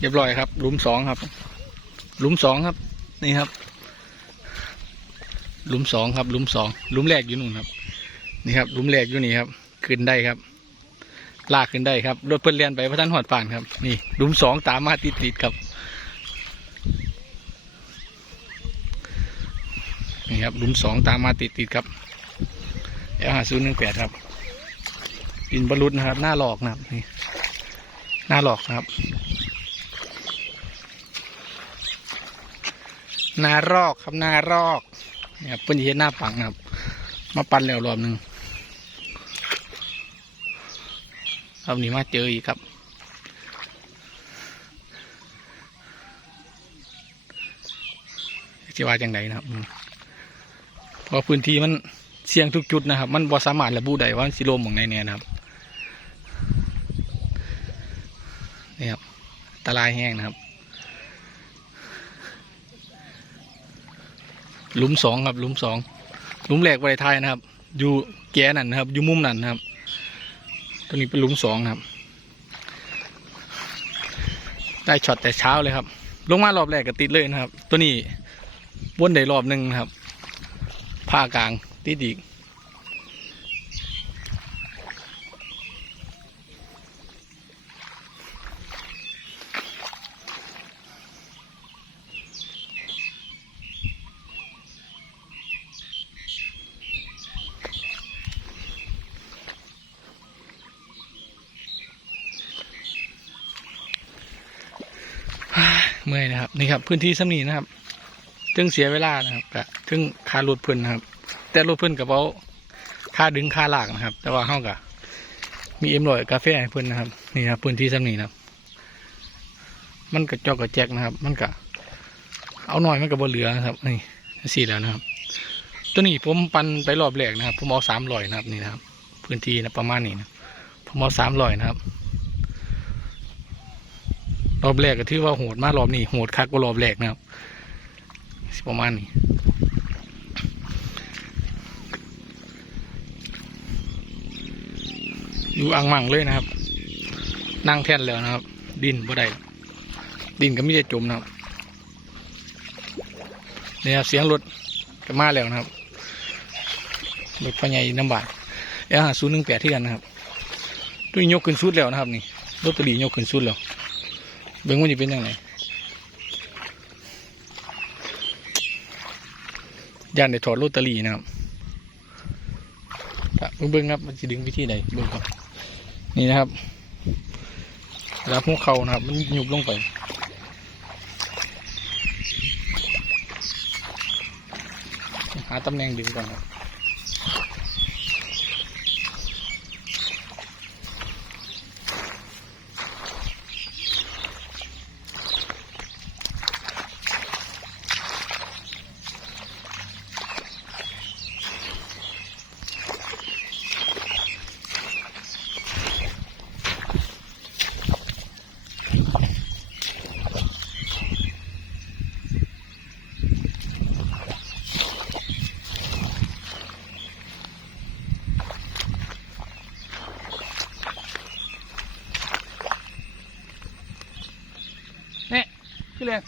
เรียบร้อยครับหลุมสองครับ หลุมสองครับ นี่ครับ หลุมสองครับ หลุมสองหลุมแรกอยู่นู่นครับ นี่ครับ หลุมแรกอยู่นี่ครับ ขึ้นได้ครับ ลากขึ้นได้ครับรถเพิ่นเลียนไปพระท่านหอดป่านครับ นี่หลุมสองตามมาติดติดครับ นี่ครับ หลุมสองตามมาติดติดครับเอลหาศูนย์หนึ่งแปดครับอินบรรลุนะครับ หน้าหลอกนะครับนี่หน้าหลอกนะครับ นารอกครับนารอกเนี่ยเพิ่นเห็นหน้าปังครับ มาปั่นแล้วรอบหนึ่งรอบนี้มาเจออีกครับจะว่าจังไดนะครับเพราะพื้นที่มันเสี่ยงทุกจุดนะครับ มันบ่สามารถระบุได้ว่ามันสิลมของในเนี่ยนะครับนี่ครับตรายแห้งนะครับ หลุมสองครับหลุมสองหลุมแรกไวยไทยนะครับ อยู่แก่นั่นนะครับ อยู่มุมนั่นนะครับตัวนี้เป็นหลุมสองครับ ได้ช็อตแต่เช้าเลยครับ ลงมารอบแรกก็ติดเลยนะครับ ตัวนี้วนได้รอบหนึ่งครับผ้ากลางติดอีก เมื่อยนะครับนี่ครับ พื้นที่สำนีนะครับถึงเสียเวลานะครับกะถึงค่ารถเพิ่นนะครับ แต่รถเพิ่นกับเขาค่าดึงค่าลากนะครับ แต่ว่าเฮากะมีเอ็มรอยกาแฟให้เพิ่นนะครับนี่ครับพื้นที่สำนีนะครับ มันกระจอกกระแจกนะครับ มันกะเอาหน่อยมันก็บ่เหลือนะครับนี่สี่แล้วนะครับ ตัวนี้ผมปันไปรอบแรกนะครับ ผมเอาสามร้อยนะครับนี่นะครับ พื้นที่นะประมาณนี้นะผมเอาสามร้อยนะครับ รอบแรกก็ถือว่าโหดมากรอบนี้โหดคักกว่ารอบแรกนะครับสิประมาณนี้อยู่อ่างมั่งเลยนะครับ นั่งแท่นแล้วนะครับ ดินบ่ได้ดินก็ไม่ได้จมนะครับเนี่ยเสียงรถก็มาแล้วนะครับรถพญายน้ำบาดเอลหาศูนย์หนึ่งแปดที่กันนะครับตัวยยกขึ้นสุดแล้วนะครับ นี่รถตอรียกขึ้นสุดแล้ว เบิ่งว่าจะเป็นยังไงย่านได้ถอดลอตเตอรี่นะครับครับเบิ่งครับมันจะดึงวิธีใดเบิ่งครับนี่นะครับแล้วพวกเขานะครับ มันยุบลงไปหาตำแหน่งดึงก่อนครับ એટલે